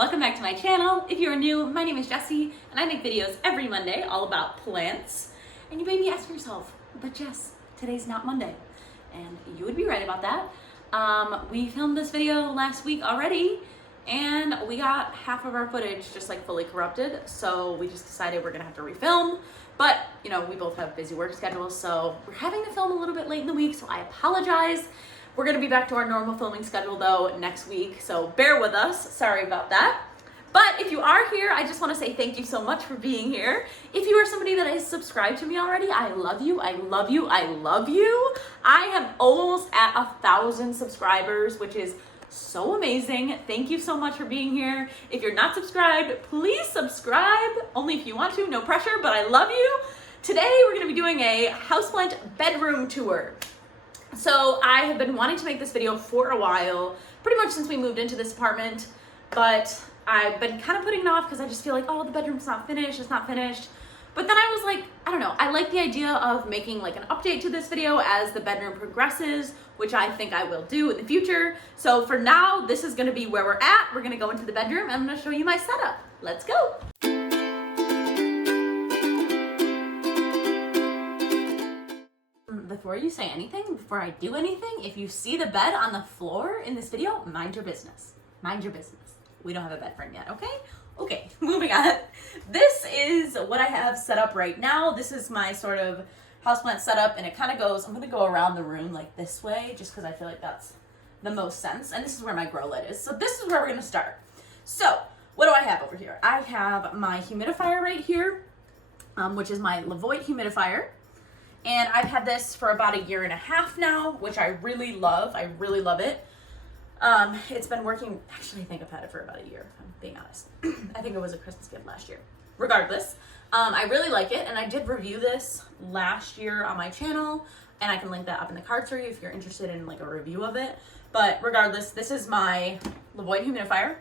welcome back to my channel. If you're new, my name is Jessie, and I make videos every Monday all about plants. And you may be asking yourself, but Jess, today's not Monday. And you would be right about that. We filmed this video last week already, and we got half of our footage just like fully corrupted, so we just decided we're gonna have to refilm. But, you know, we both have busy work schedules, so we're having to film a little bit late in the week, so I apologize. We're gonna be back to our normal filming schedule though next week, so bear with us, sorry about that. But if you are here, I just wanna say thank you so much for being here. If you are somebody that has subscribed to me already, I love you, I love you, I love you. I am almost at 1,000 subscribers, which is so amazing. Thank you so much for being here. If you're not subscribed, please subscribe. Only if you want to, no pressure, but I love you. Today, we're gonna be doing a houseplant bedroom tour. So I have been wanting to make this video for a while, pretty much since we moved into this apartment, but I've been kind of putting it off because I just feel like, oh, the bedroom's not finished, it's not finished. But then I was like, I don't know, I like the idea of making like an update to this video as the bedroom progresses, which I think I will do in the future. So for now, this is gonna be where we're at. We're gonna go into the bedroom and I'm gonna show you my setup. Let's go. Before you say anything, before I do anything, if you see the bed on the floor in this video, mind your business. Mind your business. We don't have a bed frame yet, okay? Okay, moving on. This is what I have set up right now. This is my sort of houseplant setup, and it kind of goes, I'm gonna go around the room like this way, just because I feel like that's the most sense. And this is where my grow light is. So this is where we're gonna start. So, what do I have over here? I have my humidifier right here, which is my Levoit Humidifier. And I've had this for about 1.5 years now, which I really love. I really love it. It's been working, actually I think I've had it for about 1 year, if I'm being honest. I think it was a Christmas gift last year. Regardless, I really like it, and I did review this last year on my channel, and I can link that up in the cards for you if you're interested in like a review of it. But regardless, this is my Levoit Humidifier.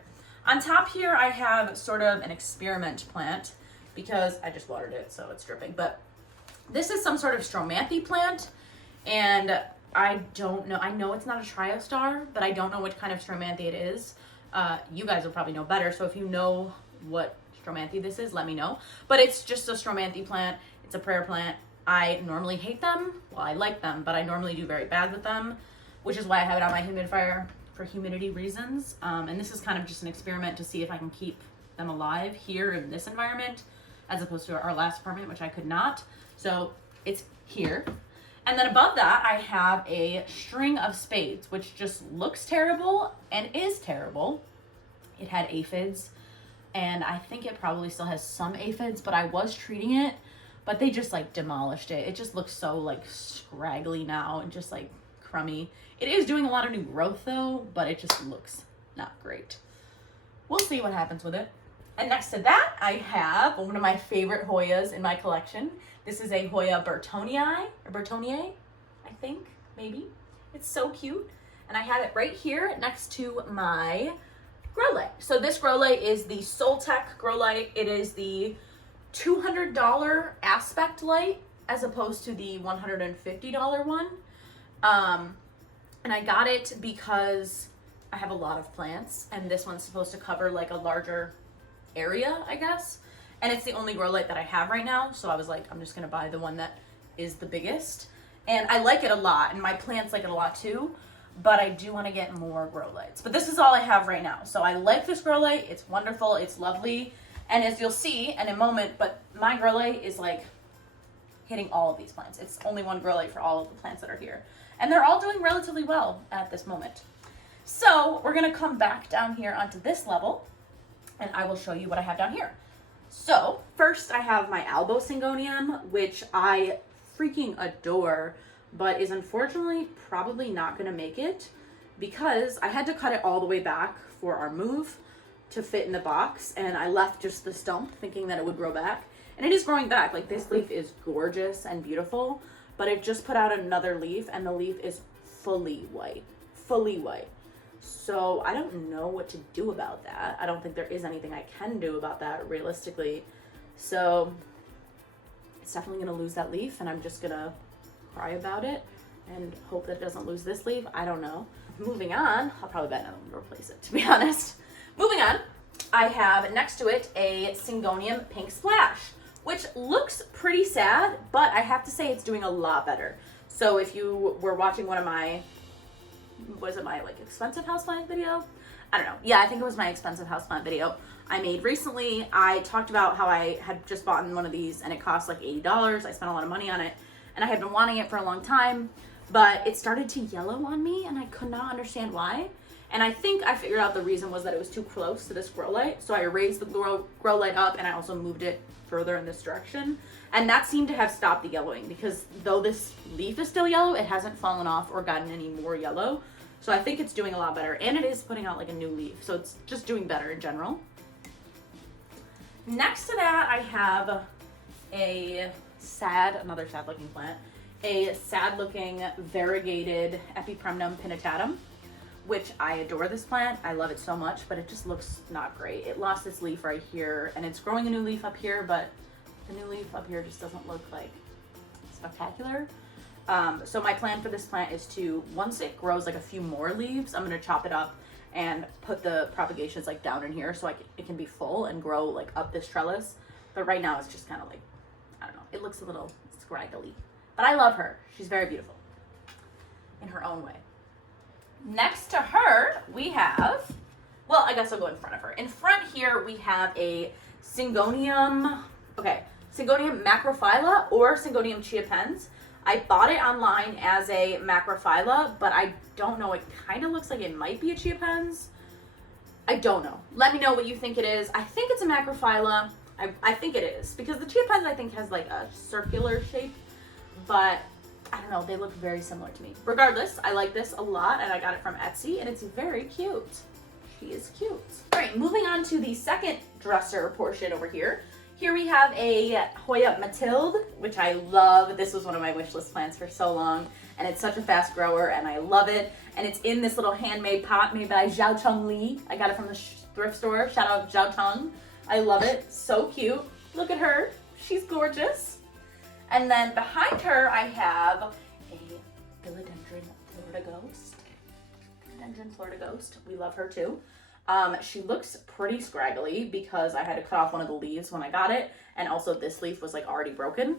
On top here, I have sort of an experiment plant because I just watered it, so it's dripping, but this is some sort of Stromathe plant, and I don't know, I know it's not a Triostar, but I don't know which kind of Stromathe it is. You guys will probably know better, so if you know what Stromathe this is, let me know. But it's just a Stromathe plant, it's a prayer plant. I normally hate them, well I like them, but I normally do very bad with them, which is why I have it on my humidifier for humidity reasons. And this is kind of just an experiment to see if I can keep them alive here in this environment, as opposed to our last apartment, which I could not. So it's here. And then above that, I have a string of spades, which just looks terrible and is terrible. It had aphids, and I think it probably still has some aphids, but I was treating it, but they just like demolished it. It just looks so like scraggly now and just like crummy. It is doing a lot of new growth though, but it just looks not great. We'll see what happens with it. And next to that, I have one of my favorite Hoyas in my collection. This is a Hoya Bertoni Eye, or Bertoni, I think, maybe. It's so cute. And I have it right here next to my grow light. So this grow light is the Soltech grow light. It is the $200 aspect light as opposed to the $150 one. And I got it because I have a lot of plants, and this one's supposed to cover like a larger area, I guess. And it's the only grow light that I have right now, so I was like, I'm just gonna buy the one that is the biggest. And I like it a lot, and my plants like it a lot too, but I do want to get more grow lights. But this is all I have right now. So I like this grow light, it's wonderful, it's lovely, and as you'll see in a moment, but my grow light is like hitting all of these plants. It's only one grow light for all of the plants that are here. And they're all doing relatively well at this moment. So we're gonna come back down here onto this level, and I will show you what I have down here. So first I have my elbow Syngonium, which I freaking adore, but is unfortunately probably not gonna make it because I had to cut it all the way back for our move to fit in the box, and I left just the stump thinking that it would grow back, and it is growing back. Like, this leaf is gorgeous and beautiful, but it just put out another leaf, and the leaf is fully white, fully white. So I don't know what to do about that. I don't think there is anything I can do about that realistically. So it's definitely gonna lose that leaf, and I'm just gonna cry about it and hope that it doesn't lose this leaf. I don't know. Moving on, I'll probably bet no one will replace it, to be honest. Moving on, I have next to it a Syngonium Pink Splash, which looks pretty sad, but I have to say it's doing a lot better. So if you were watching one of my, was it my like expensive houseplant video? I don't know. Yeah, I think it was my expensive houseplant video I made recently. I talked about how I had just bought one of these and it cost like $80. I spent a lot of money on it and I had been wanting it for a long time, but it started to yellow on me and I could not understand why. And I think I figured out the reason was that it was too close to this grow light. So I raised the grow light up and I also moved it further in this direction. And that seemed to have stopped the yellowing because though this leaf is still yellow, it hasn't fallen off or gotten any more yellow. So I think it's doing a lot better and it is putting out like a new leaf. So it's just doing better in general. Next to that, I have another sad looking plant, a sad looking variegated Epipremnum Penitatum, which I adore this plant. I love it so much, but it just looks not great. It lost its leaf right here and it's growing a new leaf up here, but the new leaf up here just doesn't look like spectacular. So my plan for this plant is to, once it grows like a few more leaves, I'm gonna chop it up and put the propagations like down in here so it can be full and grow like up this trellis. But right now it's just kind of like, I don't know, it looks a little scraggly. But I love her. She's very beautiful in her own way. Next to her, we have, well, I guess I'll go in front of her. In front here, we have a Syngonium macrophylla or Syngonium chiapens. I bought it online as a macrophylla, but I don't know. It kind of looks like it might be a chiapens. I don't know. Let me know what you think it is. I think it's a macrophylla. I think it is because the chiapens I think has like a circular shape, but I don't know, they look very similar to me. Regardless, I like this a lot and I got it from Etsy and it's very cute. She is cute. All right, moving on to the second dresser portion over here. Here we have a Hoya Mathilde, which I love. This was one of my wish list plants for so long and it's such a fast grower and I love it. And it's in this little handmade pot made by Zhao Cheng Li. I got it from the thrift store. Shout out Zhao Cheng. I love it, so cute. Look at her, she's gorgeous. And then behind her, I have a Philodendron Florida Ghost. Philodendron Florida Ghost. We love her too. She looks pretty scraggly because I had to cut off one of the leaves when I got it. And also this leaf was like already broken.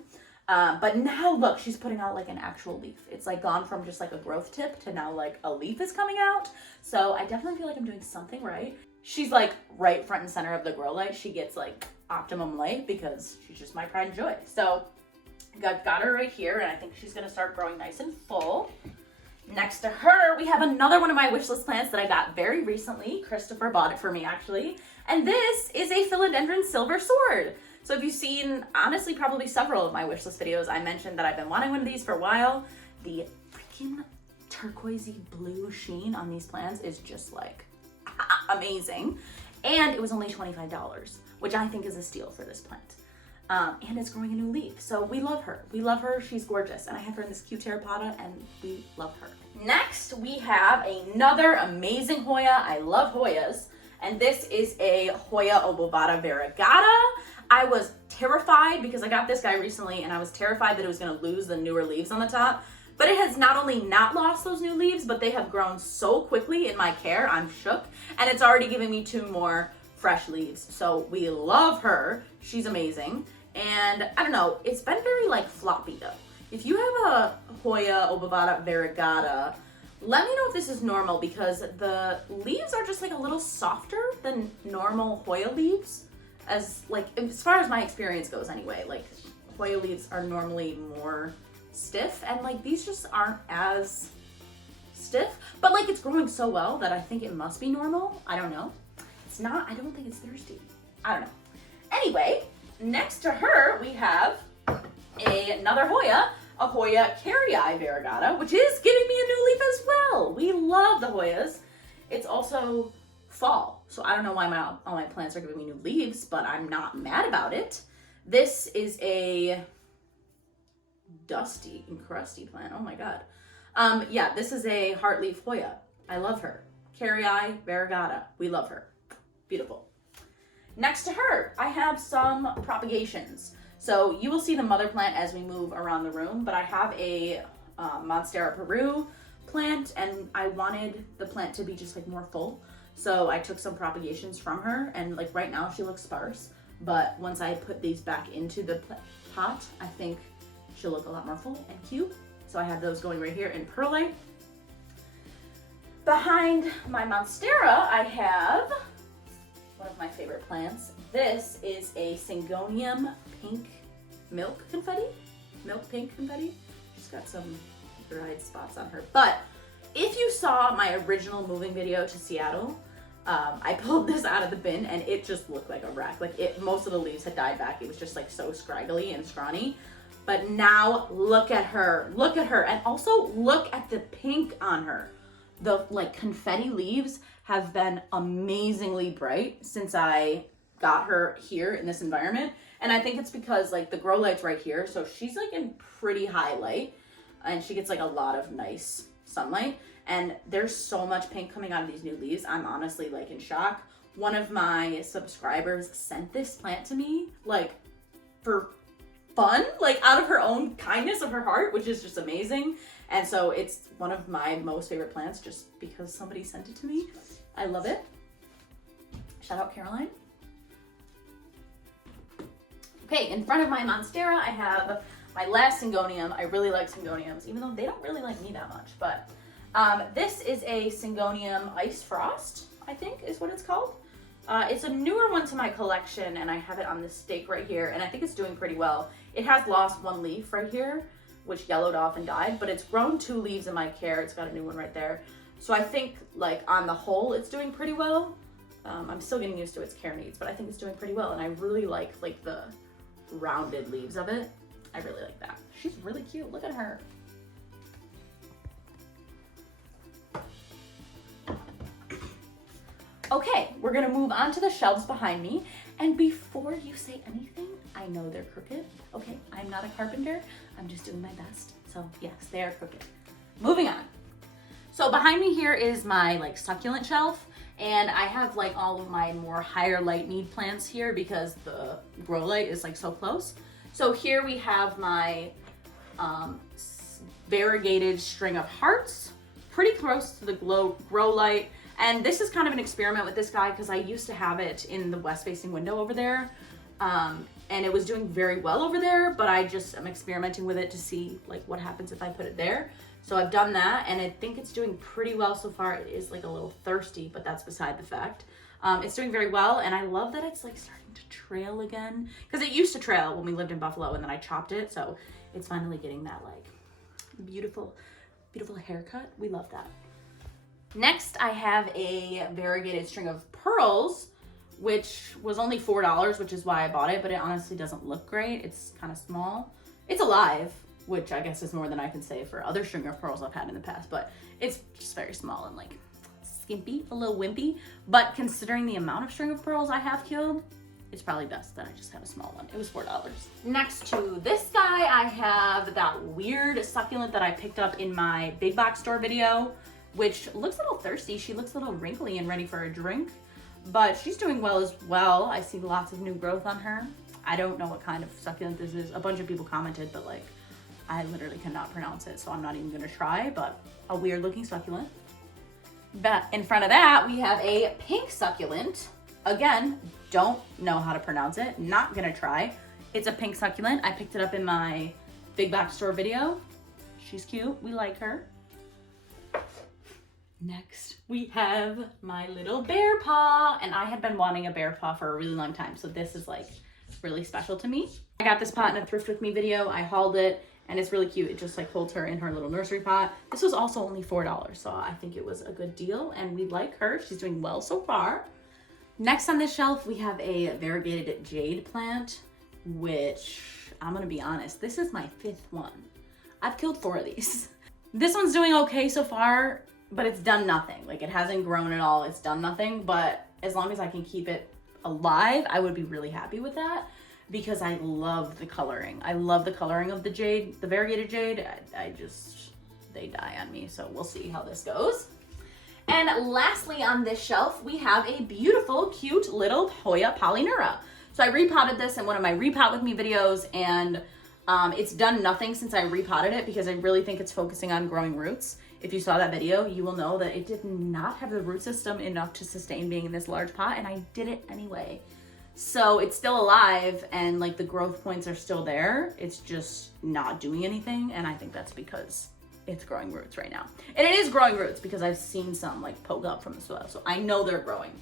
But now look, she's putting out like an actual leaf. It's like gone from just like a growth tip to now like a leaf is coming out. So I definitely feel like I'm doing something right. She's like right front and center of the grow light. She gets like optimum light because she's just my pride and joy. So got her right here, and I think she's gonna start growing nice and full. Next to her, we have another one of my wishlist plants that I got very recently. Christopher bought it for me, actually. And this is a Philodendron Silver Sword. So if you've seen, honestly, probably several of my wishlist videos, I mentioned that I've been wanting one of these for a while. The freaking turquoisey blue sheen on these plants is just like amazing. And it was only $25, which I think is a steal for this plant. And it's growing a new leaf. So we love her. We love her. She's gorgeous. And I have her in this cute terracotta and we love her. Next, we have another amazing Hoya. I love Hoyas. And this is a Hoya Obara Varagata. I was terrified because I got this guy recently and I was terrified that it was going to lose the newer leaves on the top. But it has not only not lost those new leaves, but they have grown so quickly in my care. I'm shook. And it's already giving me 2 more fresh leaves. So we love her. She's amazing. And I don't know, it's been very like floppy though. If you have a Hoya Obara Variegated, let me know if this is normal because the leaves are just like a little softer than normal Hoya leaves. As far as my experience goes anyway, like Hoya leaves are normally more stiff and like these just aren't as stiff, but like it's growing so well that I think it must be normal. I don't know. It's not, I don't think it's thirsty. I don't know. Anyway, next to her, we have another Hoya, a Hoya Carrii Variegata, which is giving me a new leaf as well. We love the Hoyas. It's also fall, so I don't know why all my plants are giving me new leaves, but I'm not mad about it. This is a dusty and crusty plant. Oh my god. Yeah, this is a heartleaf Hoya. I love her. Carrii Variegata. We love her. Beautiful. Next to her, I have some propagations. So you will see the mother plant as we move around the room, but I have a Monstera Peru plant and I wanted the plant to be just like more full. So I took some propagations from her, and like right now she looks sparse, but once I put these back into the pot, I think she'll look a lot more full and cute. So I have those going right here in perlite. Behind my Monstera, I have one of my favorite plants. This is a Syngonium pink milk confetti. Milk pink confetti. She's got some dried spots on her. But if you saw my original moving video to Seattle, I pulled this out of the bin and it just looked like a wreck. Like most of the leaves had died back. It was just like so scraggly and scrawny. But now look at her, and also look at the pink on her. The like confetti leaves have been amazingly bright since I got her here in this environment. And I think it's because like the grow light's right here. So she's like in pretty high light and she gets like a lot of nice sunlight. And there's so much pink coming out of these new leaves. I'm honestly like in shock. One of my subscribers sent this plant to me like for fun, like out of her own kindness of her heart, which is just amazing. And so it's one of my most favorite plants just because somebody sent it to me. I love it. Shout out Caroline. Okay, in front of my Monstera, I have my last Syngonium. I really like Syngoniums, even though they don't really like me that much. But this is a Syngonium Ice Frost, I think is what it's called. It's a newer one to my collection, and I have it on this stake right here, and I think it's doing pretty well. It has lost one leaf right here, which yellowed off and died, but it's grown 2 leaves in my care. It's got a new one right there. So I think, like, on the whole, it's doing pretty well. I'm still getting used to its care needs, but I think it's doing pretty well, and I really like the rounded leaves of it. I really like that. She's really cute. Look at her. Okay, we're gonna move on to the shelves behind me. And before you say anything, I know they're crooked. Okay, I'm not a carpenter. I'm just doing my best. So yes, they are crooked. Moving on. So behind me here is my like succulent shelf. And I have like all of my more higher light need plants here because the grow light is like so close. So here we have my variegated string of hearts, pretty close to the grow light. And this is kind of an experiment with this guy because I used to have it in the west facing window over there. And it was doing very well over there, but I'm experimenting with it to see like what happens if I put it there. So I've done that and I think it's doing pretty well so far. It is like a little thirsty, but that's beside the fact. It's doing very well, and I love that it's like starting to trail again because it used to trail when we lived in Buffalo and then I chopped it. So it's finally getting that like beautiful, beautiful haircut. We love that. Next, I have a variegated string of pearls, which was only $4, which is why I bought it, but it honestly doesn't look great. It's kind of small. It's alive, which I guess is more than I can say for other string of pearls I've had in the past, but it's just very small and like skimpy, a little wimpy. But considering the amount of string of pearls I have killed, it's probably best that I just have a small one. It was $4. Next to this guy, I have that weird succulent that I picked up in my big box store video, which looks a little thirsty. She looks a little wrinkly and ready for a drink, but she's doing well as well. I see lots of new growth on her. I don't know what kind of succulent this is. A bunch of people commented, but like, I literally cannot pronounce it, so I'm not even gonna try, but a weird looking succulent. But in front of that, we have a pink succulent. Again, don't know how to pronounce it, not gonna try. It's a pink succulent. I picked it up in my big box store video. She's cute, we like her. Next, we have my little bear paw, and I had been wanting a bear paw for a really long time, so this is like really special to me. I got this pot in a Thrift With Me video. I hauled it, and it's really cute. It just like holds her in her little nursery pot. This was also only $4, so I think it was a good deal, and we like her. She's doing well so far. Next on this shelf, we have a variegated jade plant, which I'm gonna be honest, this is my 5th one. I've killed 4 of these. This one's doing okay so far, but it's done nothing. Like, it hasn't grown at all. It's done nothing, but as long as I can keep it alive, I would be really happy with that because I love the coloring. I love the coloring of the jade, the variegated jade. They die on me, so we'll see how this goes. And lastly on this shelf, we have a beautiful, cute little Hoya Polyneura. So I repotted this in one of my repot with me videos, and it's done nothing since I repotted it because I really think it's focusing on growing roots. if you saw that video, you will know that it did not have the root system enough to sustain being in this large pot, and I did it anyway. So it's still alive, and like the growth points are still there. It's just not doing anything, and I think that's because it's growing roots right now. And it is growing roots because I've seen some like poke up from the soil, so I know they're growing.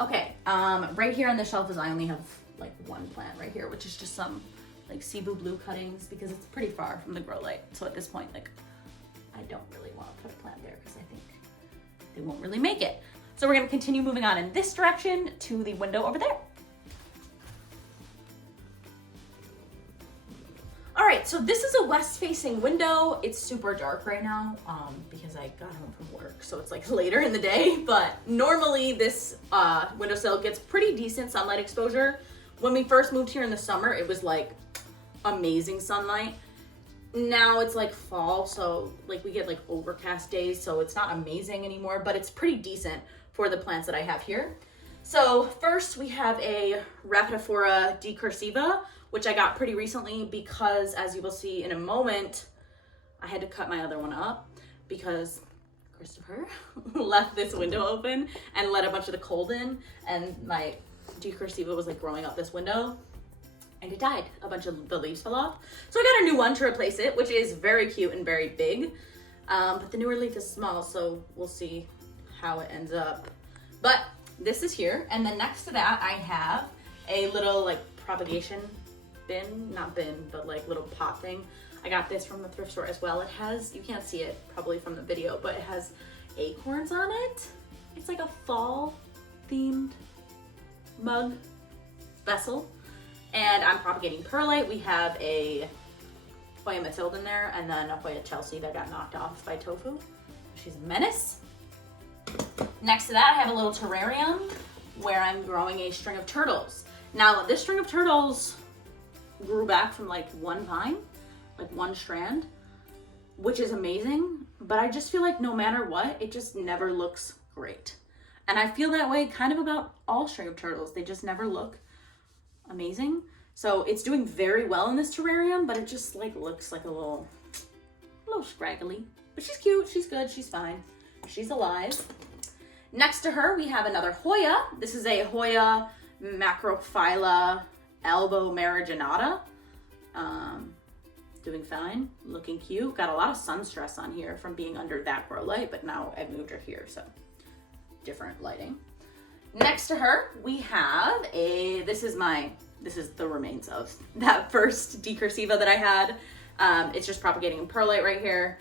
Okay, right here on the shelf is I only have like one plant right here, which is just some like Cebu blue cuttings because it's pretty far from the grow light. So at this point, like, I don't really want to put a plant there because I think they won't really make it. So we're gonna continue moving on in this direction to the window over there. All right, so this is a west-facing window. It's super dark right now because I got home from work, so it's like later in the day, but normally this windowsill gets pretty decent sunlight exposure. When we first moved here in the summer, it was like amazing sunlight. Now it's like fall, so like we get like overcast days, so it's not amazing anymore, but it's pretty decent for the plants that I have here. So first we have a Rafaphora Decarciva, which I got pretty recently because, as you will see in a moment, I had to cut my other one up because Christopher left this window open and let a bunch of the cold in, and my Decarciva was like growing up this window, and it died. A bunch of the leaves fell off. So I got a new one to replace it, which is very cute and very big. But the newer leaf is small, so we'll see how it ends up. But this is here, and then next to that I have a little like propagation bin, not bin, but like little pot thing. I got this from the thrift store as well. It has, you can't see it probably from the video, but it has acorns on it. It's like a fall themed mug vessel, and I'm propagating perlite. We have a Hoya Matilda in there, and then a Hoya Chelsea that got knocked off by Tofu. She's a menace. Next to that, I have a little terrarium where I'm growing a string of turtles. Now, this string of turtles grew back from like one vine, like one strand, which is amazing, but I just feel like no matter what, it just never looks great. And I feel that way kind of about all string of turtles. They just never look amazing. So it's doing very well in this terrarium, but it just like looks like a little scraggly. But she's cute, she's good, she's fine. She's alive. Next to her, we have another Hoya. This is a Hoya Macrophylla Elbow Mariginatta. Doing fine, looking cute. Got a lot of sun stress on here from being under that grow light, but now I've moved her here, so different lighting. Next to her, we have this is the remains of that first Decarciva that I had. It's just propagating in perlite right here.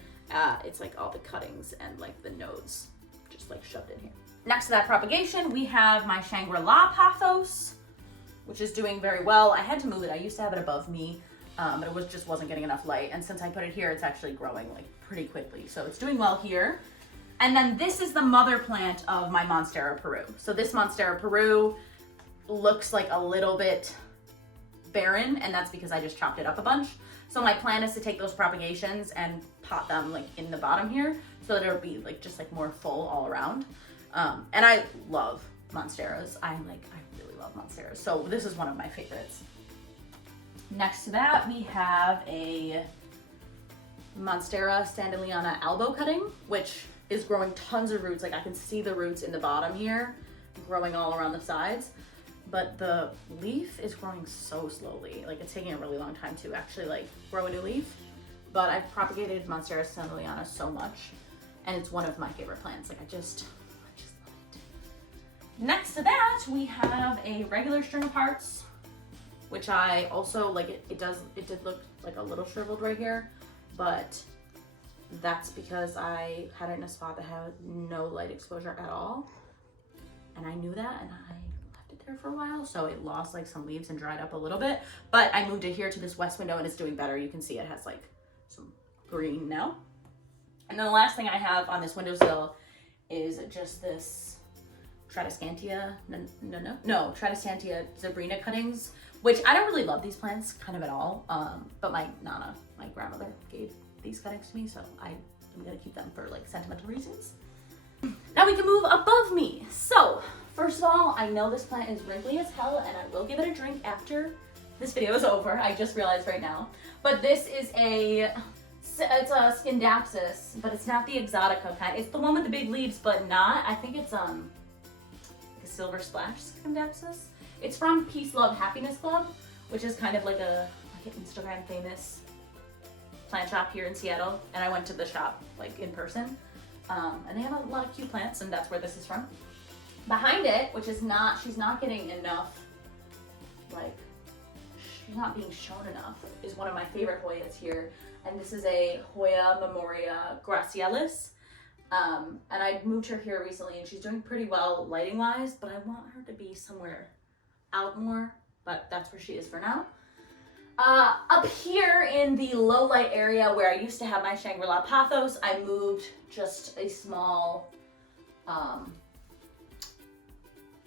It's like all the cuttings and like the nodes just like shoved in here. Next to that propagation, we have my Shangri-La Pathos, which is doing very well. I had to move it. I used to have it above me, but it just wasn't getting enough light. And since I put it here, it's actually growing like pretty quickly. So it's doing well here. And then this is the mother plant of my Monstera Peru. So this Monstera Peru looks like a little bit barren, and that's because I just chopped it up a bunch. So my plan is to take those propagations and pot them like in the bottom here so that it'll be like just like more full all around. And I love Monsteras. I really love Monsteras. So this is one of my favorites. Next to that, we have a Monstera Standaliana elbow cutting, which is growing tons of roots. Like I can see the roots in the bottom here, growing all around the sides. But the leaf is growing so slowly. Like it's taking a really long time to actually like grow a new leaf. But I've propagated Monstera Standaliana so much, and it's one of my favorite plants. Like I just love it. Next to that, we have a regular string of hearts, which I also like. It did look like a little shriveled right here, but that's because I had it in a spot that had no light exposure at all, and I knew that, and I left it there for a while, so it lost like some leaves and dried up a little bit. But I moved it here to this west window, and it's doing better. You can see it has like some green now. And then the last thing I have on this windowsill is just this Tradescantia Tradescantia zebrina cuttings, which I don't really love these plants kind of at all. But my Nana, my grandmother, gave these cuttings to me, so I'm gonna keep them for like sentimental reasons. Now we can move above me. So first of all, I know this plant is wrinkly as hell, and I will give it a drink after this video is over. I just realized right now. But this is a It's a Scindapsus, but it's not the Exotica kind. It's the one with the big leaves, but not. I think it's like a Silver Splash Scindapsus. It's from Peace, Love, Happiness Club, which is kind of like an Instagram famous plant shop here in Seattle. And I went to the shop like in person, and they have a lot of cute plants, and that's where this is from. Behind it, which is not, she's not getting enough, like, she's not being shown enough, is one of my favorite Hoyas here. And this is a Hoya Memoria Gracialis. And I moved her here recently and she's doing pretty well lighting wise, but I want her to be somewhere out more, but that's where she is for now. Up here in the low light area where I used to have my Shangri-La Pathos, I moved just a small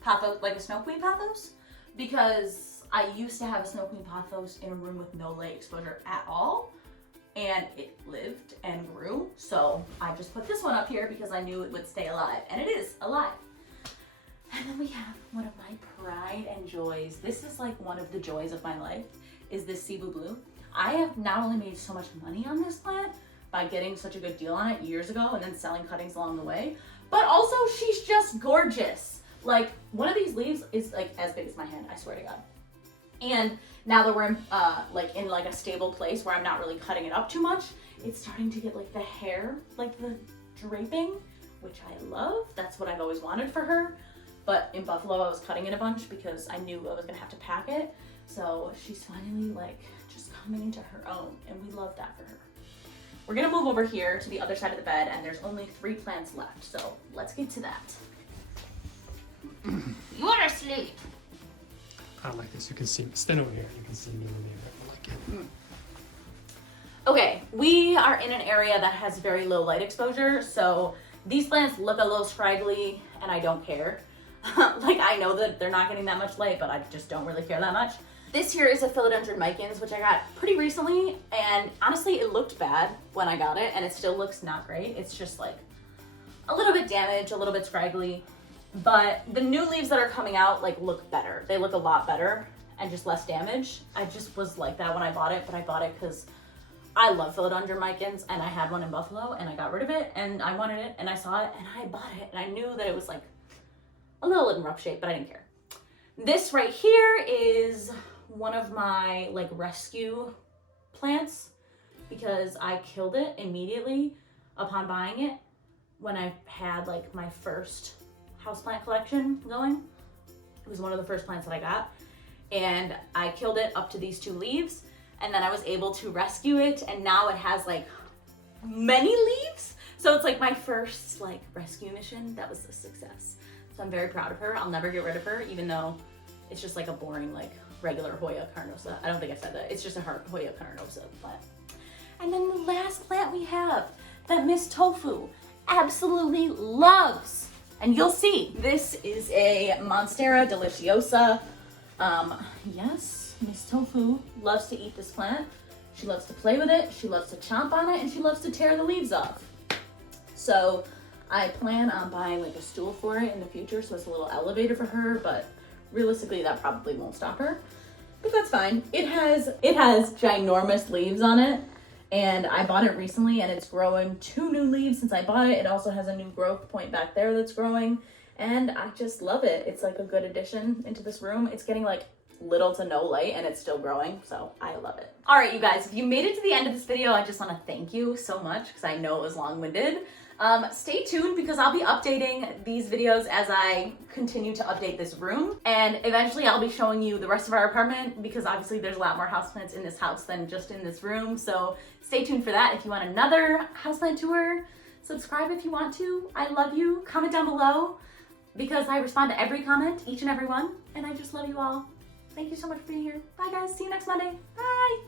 Pathos, like a Snow Queen Pathos, because I used to have a Snow Queen Pathos in a room with no light exposure at all. And it lived and grew, so I just put this one up here because I knew it would stay alive, and it is alive. And then we have one of my pride and joys. This is like one of the joys of my life, is this Cebu Blue. I have not only made so much money on this plant by getting such a good deal on it years ago and then selling cuttings along the way, but also she's just gorgeous. Like, one of these leaves is like as big as my hand, I swear to God. And now that we're in a stable place where I'm not really cutting it up too much, it's starting to get like the hair, like the draping, which I love. That's what I've always wanted for her. But in Buffalo, I was cutting it a bunch because I knew I was gonna have to pack it. So she's finally like just coming into her own, and we love that for her. We're gonna move over here to the other side of the bed, and there's only 3 plants left. So let's get to that. You're asleep. I like this. You can see me. Stand over here. You can see me in there. I like it. Okay, we are in an area that has very low light exposure, so these plants look a little scraggly, and I don't care. Like, I know that they're not getting that much light, but I just don't really care that much. This here is a Philodendron micans, which I got pretty recently, and honestly, it looked bad when I got it, and it still looks not great. It's just like a little bit damaged, a little bit scraggly. But the new leaves that are coming out like look better. They look a lot better and just less damaged. I just was like that when I bought it, but I bought it because I love Philodendron micans and I had one in Buffalo and I got rid of it and I wanted it and I saw it and I bought it and I knew that it was like a little in rough shape, but I didn't care. This right here is one of my like rescue plants because I killed it immediately upon buying it when I had like my first houseplant collection going. It was one of the first plants that I got, and I killed it up to these 2 leaves, and then I was able to rescue it, and now it has like many leaves. So it's like my first like rescue mission. That was a success. So I'm very proud of her. I'll never get rid of her, even though it's just like a boring like regular Hoya carnosa. I don't think I said that. It's just a Hoya carnosa plant. And then the last plant we have that Miss Tofu absolutely loves. And you'll see, this is a Monstera Deliciosa. Yes, Miss Tofu loves to eat this plant. She loves to play with it, she loves to chomp on it, and she loves to tear the leaves off. So I plan on buying like a stool for it in the future, so it's a little elevator for her, but realistically that probably won't stop her. But that's fine. It has ginormous leaves on it. And I bought it recently and it's growing 2 new leaves since I bought it. It also has a new growth point back there that's growing. And I just love it. It's like a good addition into this room. It's getting like little to no light and it's still growing. So I love it. All right, you guys, if you made it to the end of this video, I just want to thank you so much because I know it was long-winded. Stay tuned because I'll be updating these videos as I continue to update this room, and eventually I'll be showing you the rest of our apartment because obviously there's a lot more houseplants in this house than just in this room, so stay tuned for that. If you want another houseplant tour, subscribe if you want to. I love you. Comment down below because I respond to every comment, each and every one, and I just love you all. Thank you so much for being here. Bye guys, see you next Monday. Bye!